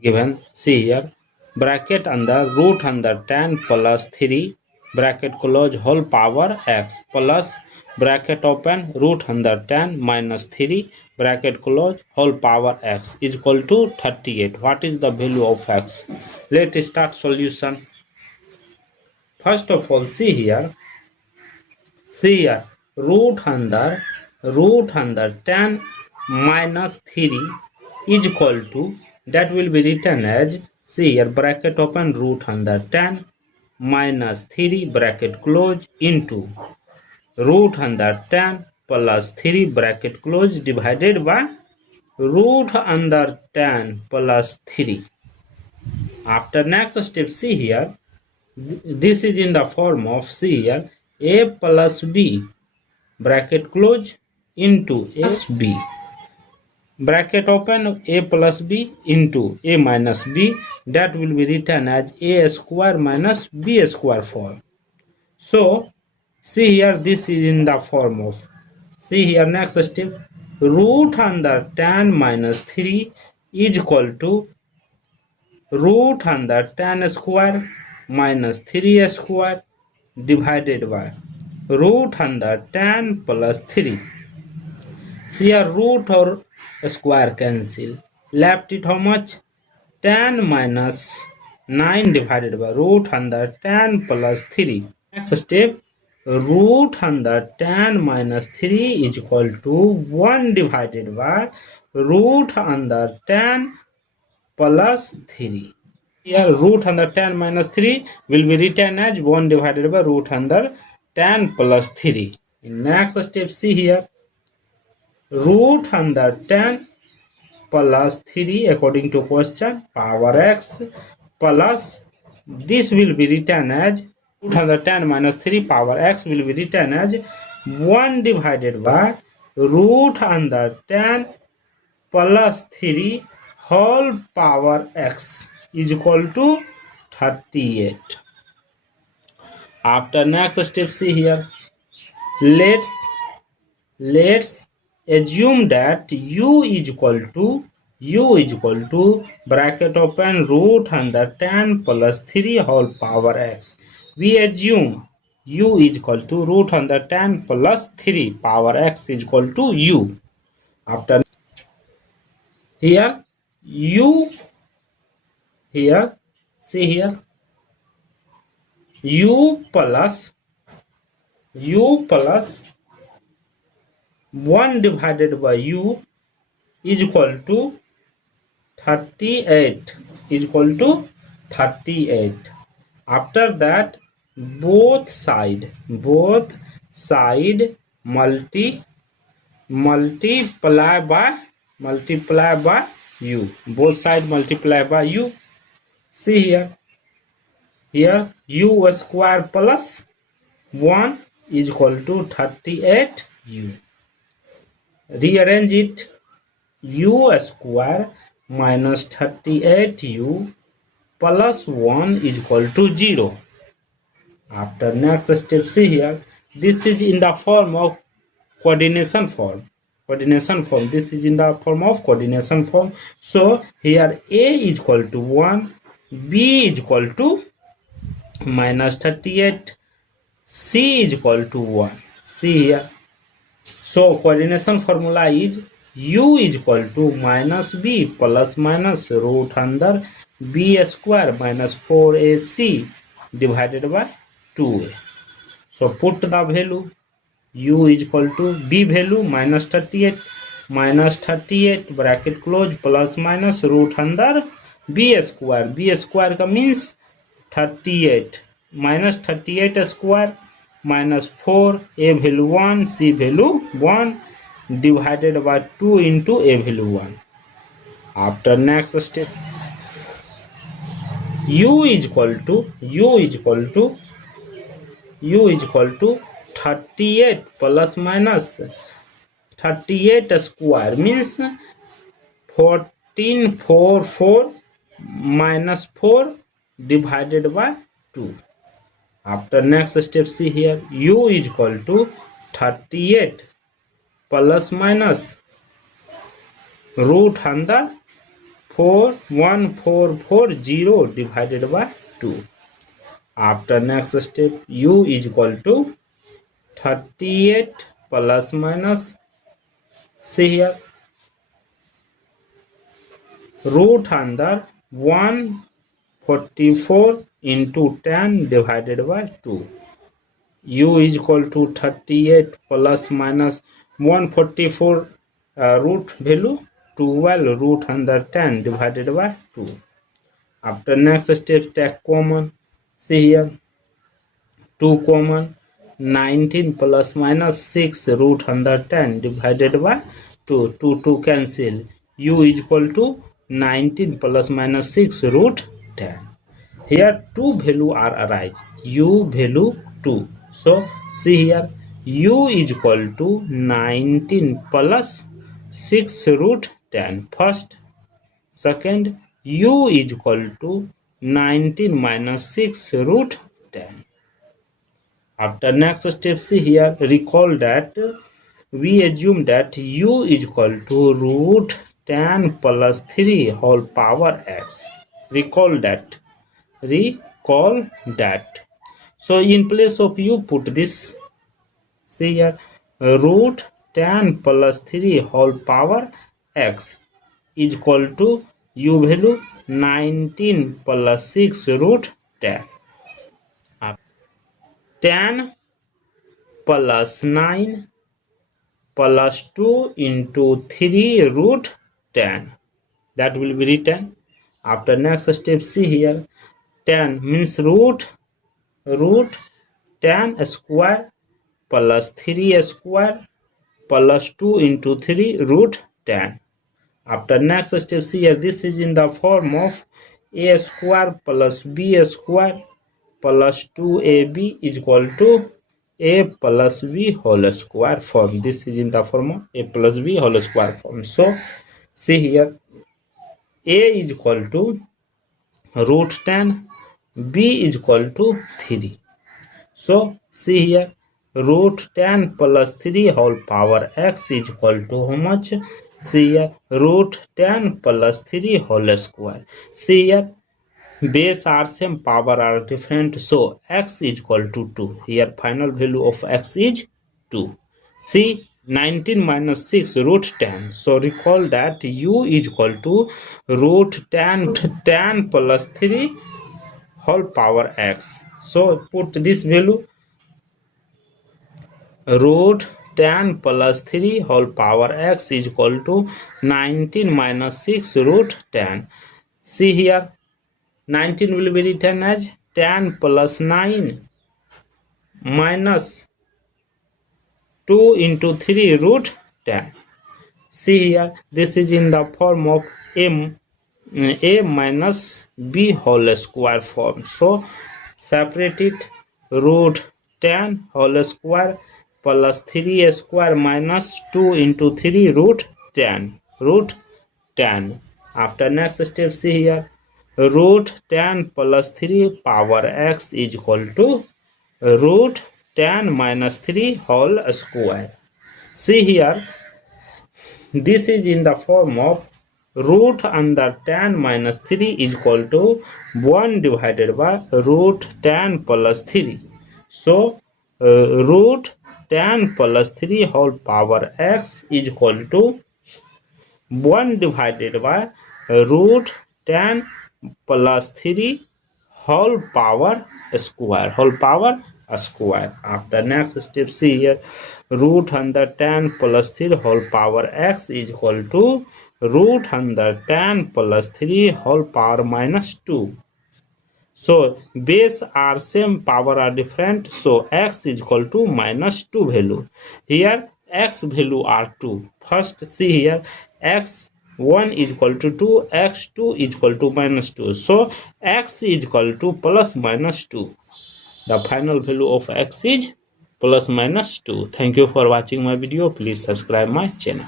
given. See here, bracket under root under 10 plus 3 bracket close whole power x plus bracket open root under 10 minus 3 bracket close whole power x is equal to 38. What is the value of x? Let's start solution. First of all, see here, root under 10 minus 3 is equal to, that will be written as, see here, bracket open root under 10 minus 3 bracket close into root under 10 plus 3 bracket close divided by root under 10 plus 3. After next step, see here, this is in the form of, see here, a plus b bracket close into a plus b bracket open a plus b into a minus b, that will be written as a square minus b square form. So see here, this is in the form of, see here, next step, root under 10 minus 3 is equal to root under 10 square minus 3 square divided by root under 10 plus 3. See here, root or square cancel. Left it how much? 10 minus 9 divided by root under 10 plus 3. Next step, root under 10 minus 3 is equal to 1 divided by root under 10 plus 3. Here root under 10 minus 3 will be written as 1 divided by root under 10 plus 3. In next step, see here, root under 10 plus 3 according to question power x plus, this will be written as root under 10 minus 3 power x will be written as 1 divided by root under 10 plus 3 whole power x is equal to 38. After next step, see here, let's assume that u is equal to bracket open root under 10 plus 3 whole power x. We assume u is equal to root under 10 plus 3 power x is equal to u. After here, u here, see here, u plus 1 divided by u is equal to 38 is equal to 38. After that, both side multiply by u, both side multiply by u. See here u square plus 1 is equal to 38 u. Rearrange it, u square minus 38 u plus 1 is equal to 0. After next step, see here, this is in the form of coordination form. This is in the form of coordination form. So here a is equal to 1, b is equal to minus 38, c is equal to 1. See here, so coordination formula is u is equal to minus b plus minus root under b square minus 4ac divided by 2a. So put the value, u is equal to b value minus 38 bracket close plus minus root under b square का means 38 minus 38 square minus 4, a value 1, c value 1 divided by 2 into a value 1. After next step, u is equal to 38 plus minus 38 square means 1444 minus 4 divided by 2. After next step, see here, u is equal to 38 plus minus root under 1440 divided by 2. After next step, u is equal to 38 plus minus, see here, root under 144 into 10 divided by 2. U is equal to 38 plus minus 144 root value 12 root under 10 divided by 2. After next step, take common. See here, 2 common, 19 plus minus 6 root under 10 divided by 2. 2 cancel. U is equal to 19 plus minus 6 root 10. Here two value are arise. U value 2. So see here, U is equal to 19 plus 6 root 10. First. Second, U is equal to 19 minus 6 root 10. After next step, see here, recall that we assume that U is equal to root 10 plus 3 whole power x. Recall that. So in place of U, put this. See here, root 10 plus 3 whole power x is equal to U value 19 plus 6 root 10. 10 plus 9 plus 2 into 3 root 10. That will be written. After next step, see here, 10 means root 10 square plus 3 square plus 2 into 3 root 10. After next step, see here, this is in the form of a square plus b square plus 2ab is equal to a plus b whole square form. This is in the form of a plus b whole square form. So see here, a is equal to root 10, b is equal to 3. So see here, root 10 plus 3 whole power x is equal to how much? See here, root 10 plus 3 whole square. See here, base are same, power are different, so x is equal to 2. Here final value of x is 2. See, 19 minus 6 root 10. So recall that u is equal to root 10 plus 3 whole power x. So put this value, root 10 plus 3 whole power x is equal to 19 minus 6 root 10. See here, 19 will be written as 10 plus 9 minus 2 into 3 root 10. See here, this is in the form of a minus b whole square form. So separate it, root 10 whole square plus 3 square minus 2 into 3 root 10. After next step, see here, root 10 plus 3 power x is equal to root 10 minus 3 whole square. See here, this is in the form of root under 10 minus 3 is equal to 1 divided by root 10 plus 3. So root 10 plus 3 whole power x is equal to 1 divided by root 10 plus 3 whole power square. After next step, see here, root under 10 plus 3 whole power x is equal to root under 10 plus 3 whole power minus 2. So base are same, power are different, so x is equal to minus 2 value. Here x value are 2. First see here, x1 is equal to 2, x2 is equal to minus 2. So x is equal to plus minus 2. The final value of x is plus minus 2. Thank you for watching my video. Please subscribe my channel.